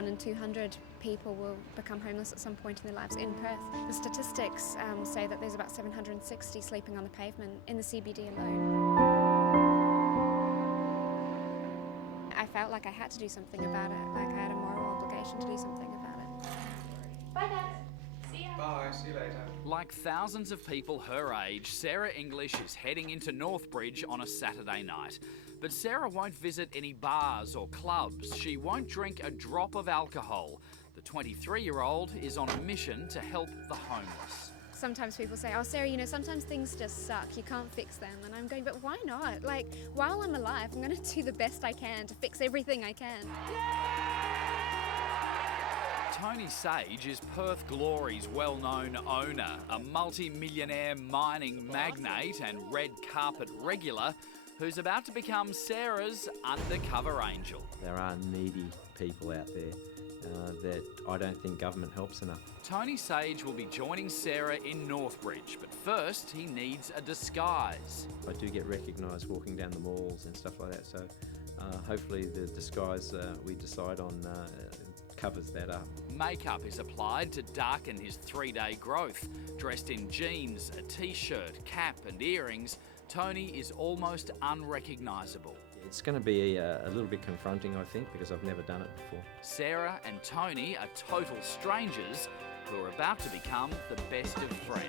1 in 200 people will become homeless at some point in their lives in Perth. The statistics say that there's about 760 sleeping on the pavement in the CBD alone. I felt like I had to do something about it, like I had a moral obligation to do something about it. Bye, Dad. See ya. Bye, see you later. Like thousands of people her age, Sarah English is heading into Northbridge on a Saturday night. But Sarah won't visit any bars or clubs. She won't drink a drop of alcohol. The 23-year-old is on a mission to help the homeless. Sometimes people say, oh Sarah, you know, sometimes things just suck, you can't fix them. And I'm going, but why not? Like, while I'm alive, I'm going to do the best I can to fix everything I can. Tony Sage is Perth Glory's well-known owner, a multi-millionaire mining magnate and red carpet regular who's about to become Sarah's undercover angel. There are needy people out there that I don't think government helps enough. Tony Sage will be joining Sarah in Northbridge, but first he needs a disguise. I do get recognised walking down the malls and stuff like that, so hopefully the disguise we decide on covers that up. Makeup is applied to darken his 3-day growth. Dressed in jeans, a t-shirt, cap and earrings, Tony is almost unrecognisable. It's going to be a little bit confronting, I think, because I've never done it before. Sarah and Tony are total strangers who are about to become the best of friends.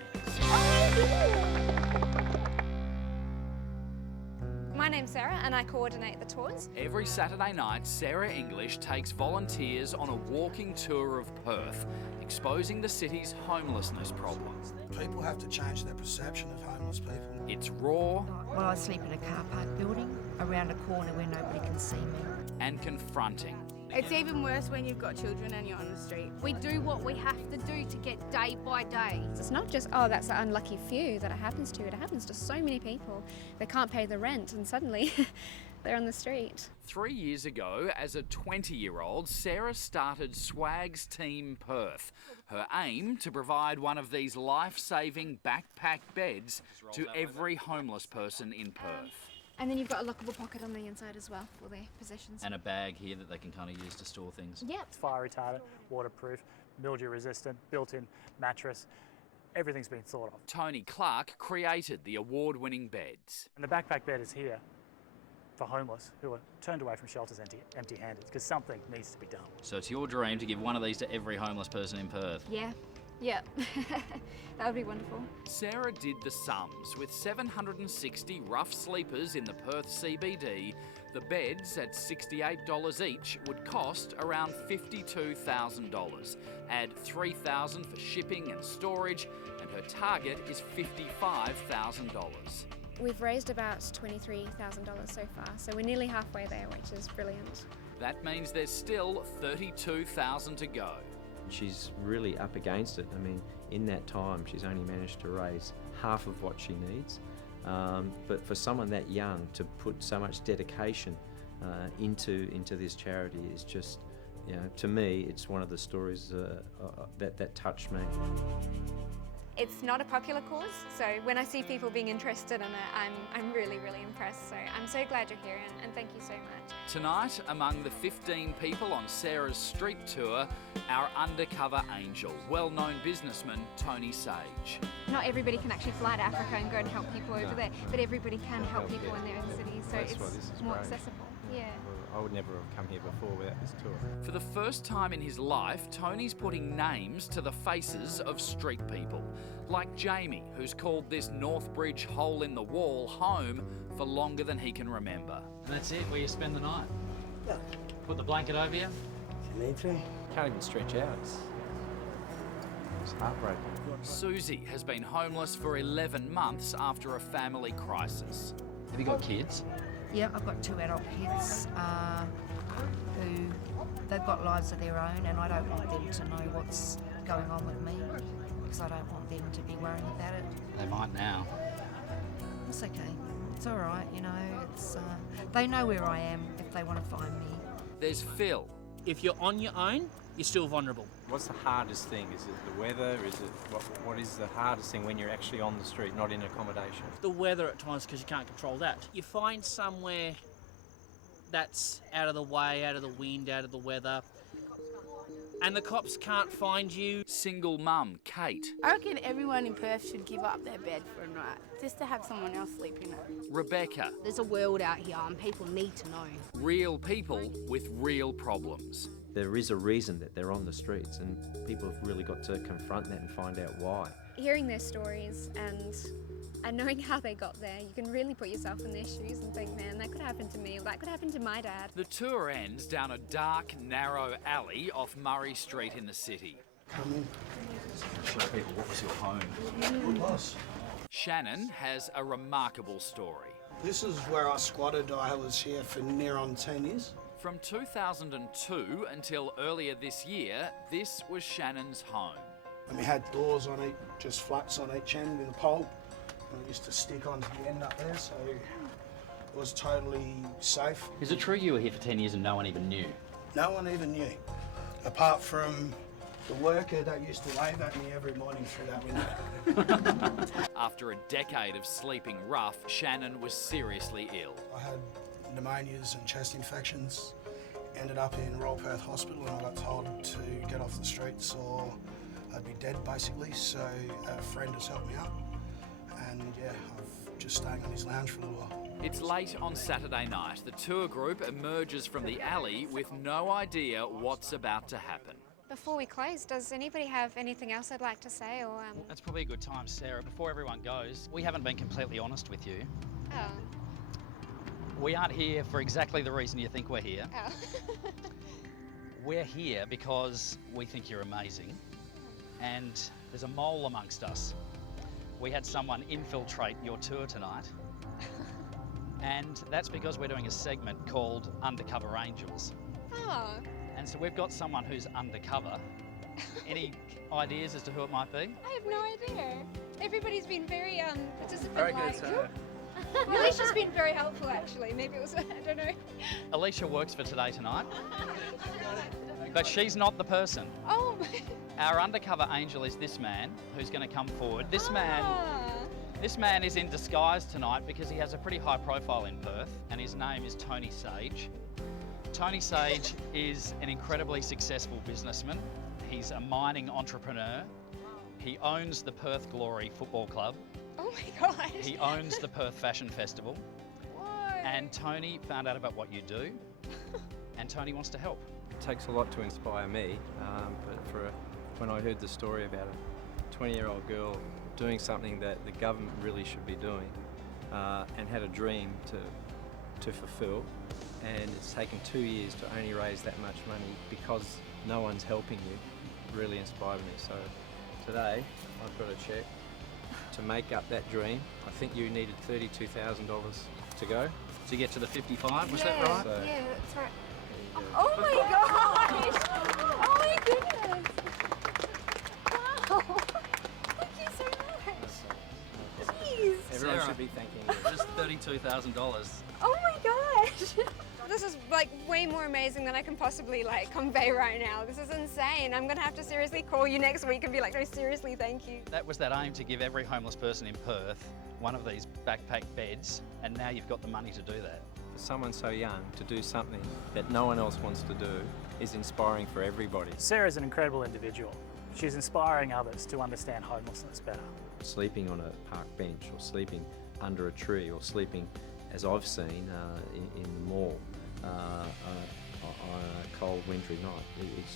My name's Sarah and I coordinate the tours. Every Saturday night, Sarah English takes volunteers on a walking tour of Perth, exposing the city's homelessness problem. People have to change their perception of homeless people. It's raw. Well, I sleep in a car park building around a corner where nobody can see me. And confronting. It's even worse when you've got children and you're on the street. We do what we have to do to get day by day. It's not just, oh, that's an unlucky few that it happens to. It happens to so many people. They can't pay the rent and suddenly they're on the street. 3 years ago, as a 20-year-old, Sarah started Swags Team Perth. Her aim to provide one of these life-saving backpack beds to every homeless person in Perth. And then you've got a lockable pocket on the inside as well for their possessions. And a bag here that they can kind of use to store things. Yep. It's fire retardant, waterproof, mildew resistant, built-in mattress. Everything's been thought of. Tony Clark created the award-winning beds. And the backpack bed is here for homeless who are turned away from shelters empty-handed because something needs to be done. So it's your dream to give one of these to every homeless person in Perth? Yeah. Yep. That would be wonderful. Sarah did the sums. With 760 rough sleepers in the Perth CBD, the beds at $68 each would cost around $52,000. Add $3,000 for shipping and storage, and her target is $55,000. We've raised about $23,000 so far, so we're nearly halfway there, which is brilliant. That means there's still $32,000 to go. She's really up against it. I mean, in that time, she's only managed to raise half of what she needs. But for someone that young to put so much dedication into this charity is just, you know, to me, it's one of the stories that touched me. It's not a popular cause, so when I see people being interested in it, I'm really, really impressed. So I'm so glad you're here and thank you so much. Tonight, among the 15 people on Sarah's street tour, our undercover angel, well-known businessman Tony Sage. Not everybody can actually fly to Africa and go and help people over there, but everybody can help people in their own cities, so it's more accessible. Yeah. I would never have come here before without this tour. For the first time in his life, Tony's putting names to the faces of street people. Like Jamie, who's called this Northbridge hole in the wall home for longer than he can remember. And that's it, where you spend the night? Yeah. Put the blanket over you? If you need to. Can't even stretch out. It's heartbreaking. Susie has been homeless for 11 months after a family crisis. Have you got kids? Yeah, I've got 2 adult kids who they've got lives of their own, and I don't want them to know what's going on with me because I don't want them to be worrying about it. They might now. It's okay. It's all right, you know. It's they know where I am if they want to find me. There's Phil. If you're on your own, you're still vulnerable. What's the hardest thing? Is it the weather? Is it what is the hardest thing when you're actually on the street, not in accommodation? The weather at times, because you can't control that. You find somewhere that's out of the way, out of the wind, out of the weather. and the cops can't find you. Single mum, Kate. I reckon everyone in Perth should give up their bed for a night, just to have someone else sleep in it. Rebecca. There's a world out here and people need to know. Real people with real problems. There is a reason that they're on the streets, and people have really got to confront that and find out why. Hearing their stories and knowing how they got there, you can really put yourself in their shoes and think, man, that could happen to me, or that could happen to my dad. The tour ends down a dark, narrow alley off Murray Street in the city. Come in. Show people what was your home. It was. Shannon has a remarkable story. This is where I squatted. I was here for near on 10 years. From 2002 until earlier this year, this was Shannon's home. And we had doors on each, just flats on each end with a pole. And it used to stick onto the end up there, so it was totally safe. Is it true you were here for 10 years and no one even knew? No one even knew, apart from the worker that used to wave at me every morning through that window. After a decade of sleeping rough, Shannon was seriously ill. I had pneumonias and chest infections. Ended up in Royal Perth Hospital, and I got told to get off the streets or I'd be dead basically. So a friend has helped me out, and yeah, I've just staying on his lounge for a little while. It's late on Saturday night. The tour group emerges from the alley with no idea what's about to happen. Before we close, does anybody have anything else I'd like to say, or That's probably a good time, Sarah. Before everyone goes, we haven't been completely honest with you. Oh. We aren't here for exactly the reason you think we're here. Oh. We're here because we think you're amazing, and there's a mole amongst us. We had someone infiltrate your tour tonight, and that's because we're doing a segment called Undercover Angels. Oh. And so we've got someone who's undercover. Any ideas as to who it might be? I have no idea. Everybody's been very participant. Very good, Sarah. Alicia's been very helpful, actually. Maybe it was, I don't know. Alicia works for Today Tonight, but she's not the person. Oh. Our undercover angel is this man who's going to come forward. This man is in disguise tonight because he has a pretty high profile in Perth, and his name is Tony Sage. Tony Sage is an incredibly successful businessman. He's a mining entrepreneur. He owns the Perth Glory Football Club. Oh my gosh. He owns the Perth Fashion Festival. What? And Tony found out about what you do, and Tony wants to help. It takes a lot to inspire me, but when I heard the story about a 20-year-old girl doing something that the government really should be doing, and had a dream to fulfill, and it's taken 2 years to only raise that much money because no one's helping you, really inspired me. So today I've got a check to make up that dream. I think you needed $32,000 to go. To get to the 55, was that right? So, Yeah, that's right. Oh my gosh! Oh my goodness! Wow! Thank you so much! Jeez! everyone Sarah. should be thanking you. Just $32,000. Oh my gosh! This is like way more amazing than I can possibly like convey right now. This is insane. I'm gonna have to seriously call you next week and be like, no, seriously, thank you. That was that aim to give every homeless person in Perth one of these backpack beds, and now you've got the money to do that. For someone so young to do something that no one else wants to do is inspiring for everybody. Sarah's an incredible individual. She's inspiring others to understand homelessness better. Sleeping on a park bench, or sleeping under a tree, or sleeping, as I've seen, in the mall on a cold wintry night. It's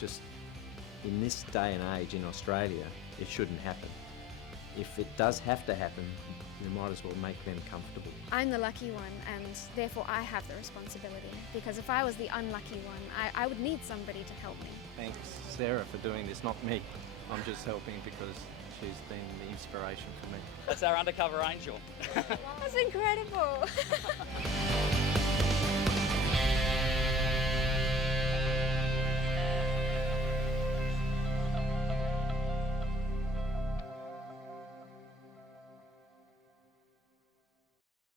just in this day and age in Australia, it shouldn't happen. If it does have to happen, you might as well make them comfortable. I'm the lucky one, and therefore I have the responsibility. Because if I was the unlucky one, I would need somebody to help me. Thanks, Sarah, for doing this, not me. I'm just helping because she's been the inspiration for me. That's our undercover angel. That's incredible.